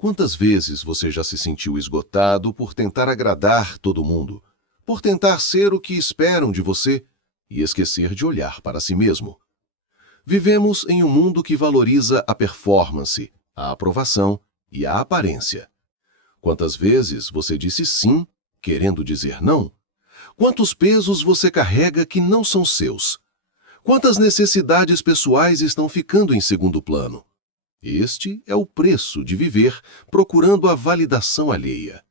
Quantas vezes você já se sentiu esgotado por tentar agradar todo mundo, por tentar ser o que esperam de você e esquecer de olhar para si mesmo? Vivemos em um mundo que valoriza a performance, a aprovação e a aparência. Quantas vezes você disse sim, querendo dizer não? Quantos pesos você carrega que não são seus? Quantas necessidades pessoais estão ficando em segundo plano? Este é o preço de viver procurando a validação alheia.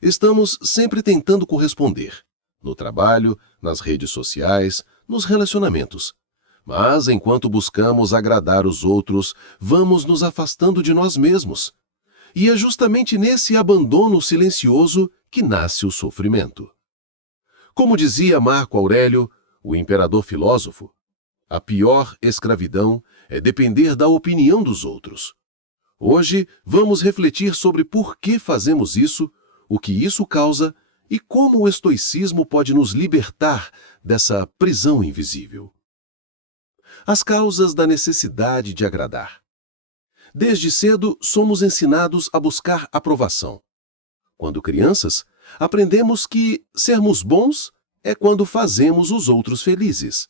Estamos sempre tentando corresponder, no trabalho, nas redes sociais, nos relacionamentos. Mas enquanto buscamos agradar os outros, vamos nos afastando de nós mesmos. E é justamente nesse abandono silencioso que nasce o sofrimento. Como dizia Marco Aurélio, o imperador filósofo, a pior escravidão é depender da opinião dos outros. Hoje, vamos refletir sobre por que fazemos isso, o que isso causa e como o estoicismo pode nos libertar dessa prisão invisível. As causas da necessidade de agradar. Desde cedo, somos ensinados a buscar aprovação. Quando crianças, aprendemos que sermos bons é quando fazemos os outros felizes.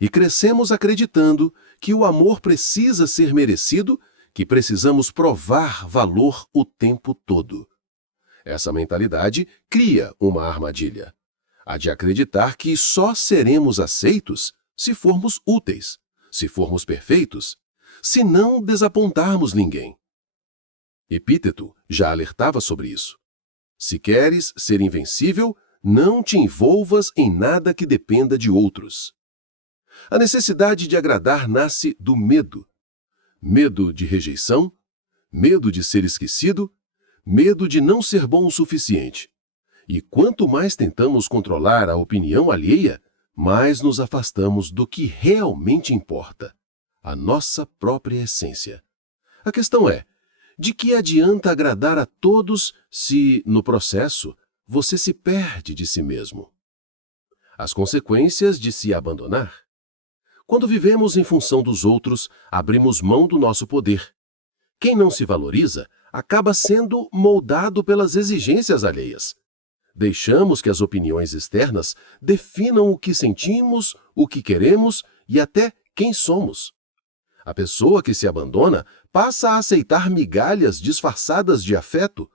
E crescemos acreditando que o amor precisa ser merecido, que precisamos provar valor o tempo todo. Essa mentalidade cria uma armadilha, a de acreditar que só seremos aceitos se formos úteis, se formos perfeitos, se não desapontarmos ninguém. Epíteto já alertava sobre isso. Se queres ser invencível, não te envolvas em nada que dependa de outros. A necessidade de agradar nasce do medo. Medo de rejeição, medo de ser esquecido, medo de não ser bom o suficiente. E quanto mais tentamos controlar a opinião alheia, mais nos afastamos do que realmente importa, a nossa própria essência. A questão é, de que adianta agradar a todos se, no processo, você se perde de si mesmo? As consequências de se abandonar. Quando vivemos em função dos outros, abrimos mão do nosso poder. Quem não se valoriza acaba sendo moldado pelas exigências alheias. Deixamos que as opiniões externas definam o que sentimos, o que queremos e até quem somos. A pessoa que se abandona passa a aceitar migalhas disfarçadas de afeto,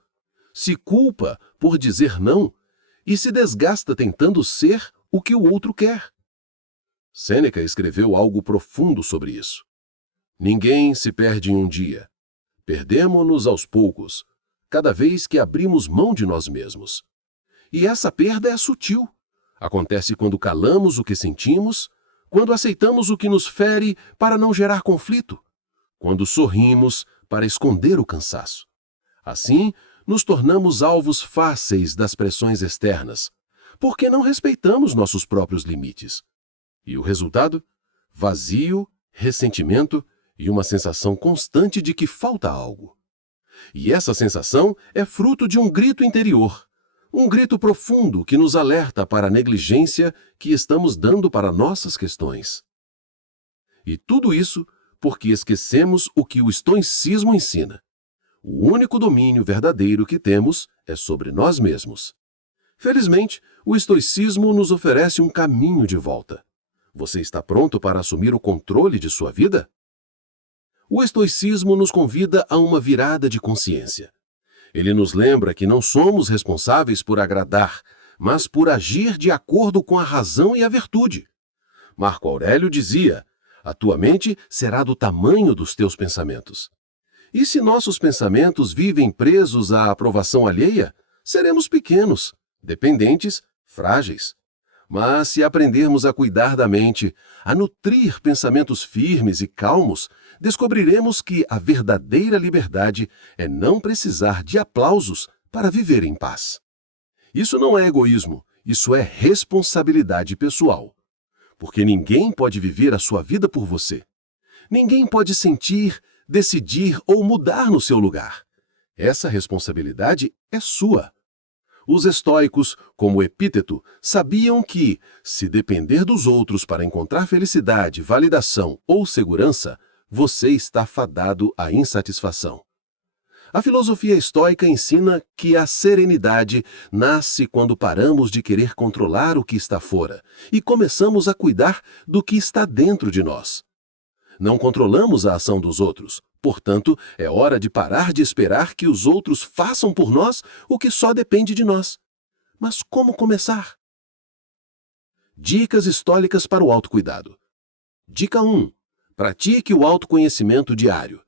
se culpa por dizer não e se desgasta tentando ser o que o outro quer. Sêneca escreveu algo profundo sobre isso. Ninguém se perde em um dia. Perdemo-nos aos poucos, cada vez que abrimos mão de nós mesmos. E essa perda é sutil. Acontece quando calamos o que sentimos, quando aceitamos o que nos fere para não gerar conflito, quando sorrimos para esconder o cansaço. Assim, nos tornamos alvos fáceis das pressões externas, porque não respeitamos nossos próprios limites. E o resultado? Vazio, ressentimento e uma sensação constante de que falta algo. E essa sensação é fruto de um grito interior, um grito profundo que nos alerta para a negligência que estamos dando para nossas questões. E tudo isso porque esquecemos o que o estoicismo ensina. O único domínio verdadeiro que temos é sobre nós mesmos. Felizmente, o estoicismo nos oferece um caminho de volta. Você está pronto para assumir o controle de sua vida? O estoicismo nos convida a uma virada de consciência. Ele nos lembra que não somos responsáveis por agradar, mas por agir de acordo com a razão e a virtude. Marco Aurélio dizia: a tua mente será do tamanho dos teus pensamentos. E se nossos pensamentos vivem presos à aprovação alheia, seremos pequenos, dependentes, frágeis. Mas se aprendermos a cuidar da mente, a nutrir pensamentos firmes e calmos, descobriremos que a verdadeira liberdade é não precisar de aplausos para viver em paz. Isso não é egoísmo, isso é responsabilidade pessoal. Porque ninguém pode viver a sua vida por você. Ninguém pode sentir, decidir ou mudar no seu lugar. Essa responsabilidade é sua. Os estoicos, como Epíteto, sabiam que, se depender dos outros para encontrar felicidade, validação ou segurança, você está fadado à insatisfação. A filosofia estoica ensina que a serenidade nasce quando paramos de querer controlar o que está fora e começamos a cuidar do que está dentro de nós. Não controlamos a ação dos outros, portanto, é hora de parar de esperar que os outros façam por nós o que só depende de nós. Mas como começar? Dicas estoicas para o autocuidado. Dica 1. Pratique o autoconhecimento diário.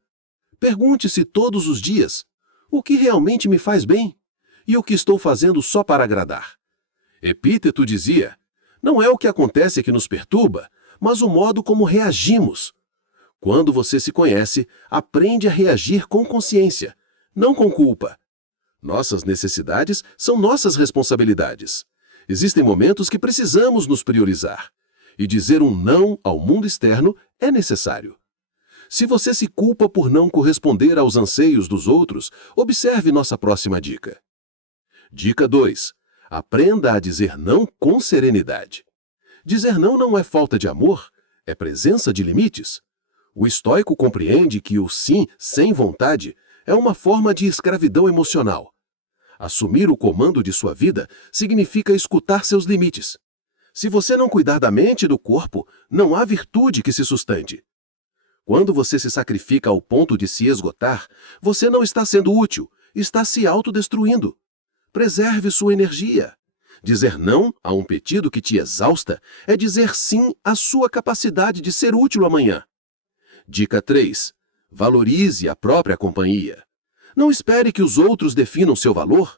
Pergunte-se todos os dias: o que realmente me faz bem? E o que estou fazendo só para agradar? Epíteto dizia: não é o que acontece que nos perturba, mas o modo como reagimos. Quando você se conhece, aprende a reagir com consciência, não com culpa. Nossas necessidades são nossas responsabilidades. Existem momentos que precisamos nos priorizar. E dizer um não ao mundo externo é necessário. Se você se culpa por não corresponder aos anseios dos outros, observe nossa próxima dica. Dica 2. Aprenda a dizer não com serenidade. Dizer não é falta de amor, é presença de limites. O estoico compreende que o sim sem vontade é uma forma de escravidão emocional. Assumir o comando de sua vida significa escutar seus limites. Se você não cuidar da mente e do corpo, não há virtude que se sustente. Quando você se sacrifica ao ponto de se esgotar, você não está sendo útil, está se autodestruindo. Preserve sua energia. Dizer não a um pedido que te exausta é dizer sim à sua capacidade de ser útil amanhã. Dica 3. Valorize a própria companhia. Não espere que os outros definam seu valor.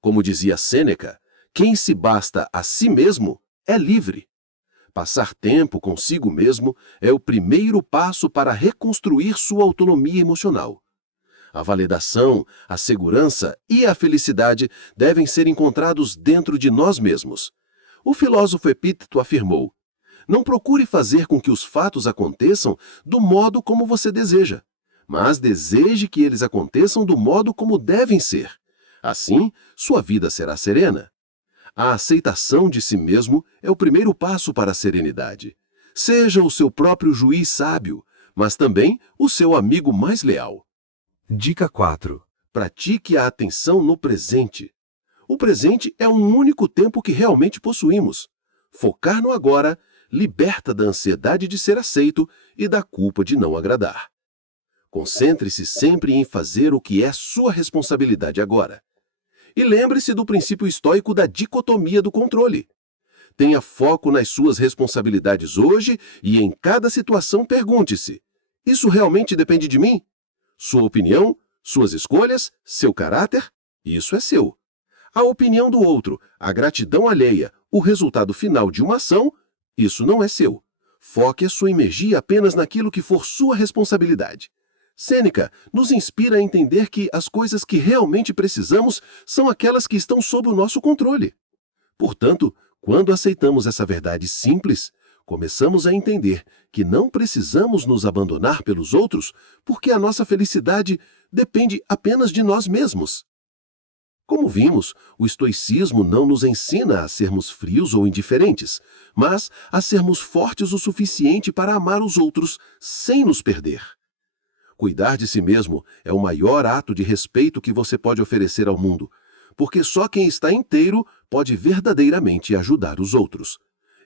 Como dizia Sêneca, quem se basta a si mesmo é livre. Passar tempo consigo mesmo é o primeiro passo para reconstruir sua autonomia emocional. A validação, a segurança e a felicidade devem ser encontrados dentro de nós mesmos. O filósofo Epíteto afirmou: não procure fazer com que os fatos aconteçam do modo como você deseja, mas deseje que eles aconteçam do modo como devem ser. Assim, sua vida será serena. A aceitação de si mesmo é o primeiro passo para a serenidade. Seja o seu próprio juiz sábio, mas também o seu amigo mais leal. Dica 4. Pratique a atenção no presente. O presente é um único tempo que realmente possuímos. Focar no agora liberta da ansiedade de ser aceito e da culpa de não agradar. Concentre-se sempre em fazer o que é sua responsabilidade agora. E lembre-se do princípio estoico da dicotomia do controle. Tenha foco nas suas responsabilidades hoje e em cada situação pergunte-se: isso realmente depende de mim? Sua opinião, suas escolhas, seu caráter? Isso é seu. A opinião do outro, a gratidão alheia, o resultado final de uma ação, isso não é seu. Foque a sua energia apenas naquilo que for sua responsabilidade. Sêneca nos inspira a entender que as coisas que realmente precisamos são aquelas que estão sob o nosso controle. Portanto, quando aceitamos essa verdade simples, começamos a entender que não precisamos nos abandonar pelos outros porque a nossa felicidade depende apenas de nós mesmos. Como vimos, o estoicismo não nos ensina a sermos frios ou indiferentes, mas a sermos fortes o suficiente para amar os outros sem nos perder. Cuidar de si mesmo é o maior ato de respeito que você pode oferecer ao mundo, porque só quem está inteiro pode verdadeiramente ajudar os outros.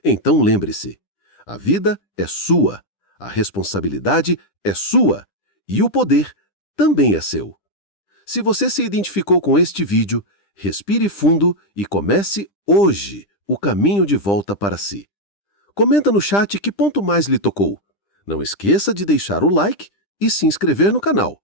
Então lembre-se, a vida é sua, a responsabilidade é sua e o poder também é seu. Se você se identificou com este vídeo, respire fundo e comece hoje o caminho de volta para si. Comenta no chat que ponto mais lhe tocou. Não esqueça de deixar o like e se inscrever no canal.